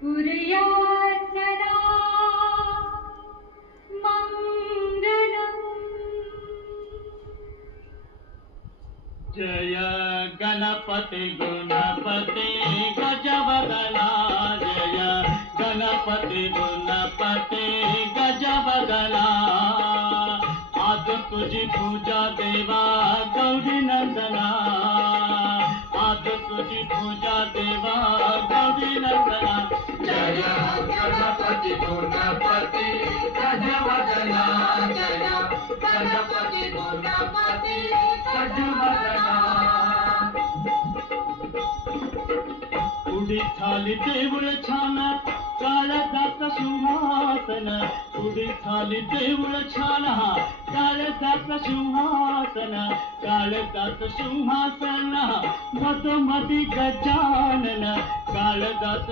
पुरया सदा मंगलम्। जय गणपति गुणपति गजवदना, जय गणपति गुणपति गजवदना। आज तुझी पूजा देवा गौरी नंदना, आज तुझी पूजा देवा गौरी नंदना। जय गणपति गुणपति गजवदना, जय गणपति गुणपति गजवदना। उडी थाली देऊळ छान काळजात सिंहासन, उडी थाली देऊळ छान काळजात सिंहासन, काळजात सिंहासन मधोमधी गजानन, काळजात